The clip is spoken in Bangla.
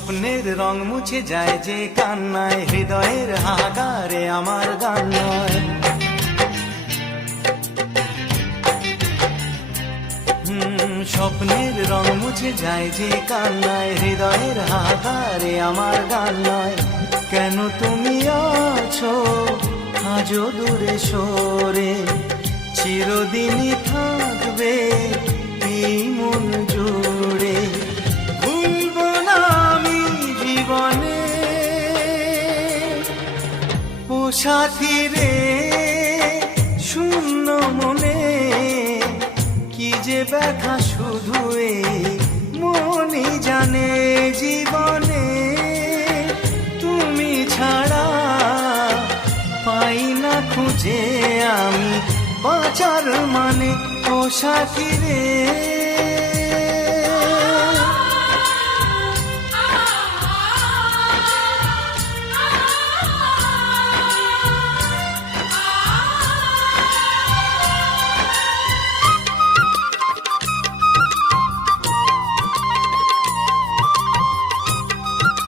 স্বপ্নের রং মুছে যায় যে কান্নায়, হৃদয়ের হাহাকারে আমার গান নয়। স্বপ্নের রং মুছে যায় যে কান্নায়, হৃদয়ের হাহাকারে আমার গান নয়। কেন তুমি আছো আজও দূরে সরে, চিরদিনই থাকবে এই মন জুড়ে। ভুলবো না আমি জীবনে ও সাথী রে, শূন্য মনে কি যে ব্যথা শুধু এই মনই জানে। জীবনে তুমি ছাড়া পাই না খুঁজে আমি বাঁচার মানে, ও সাথী রে।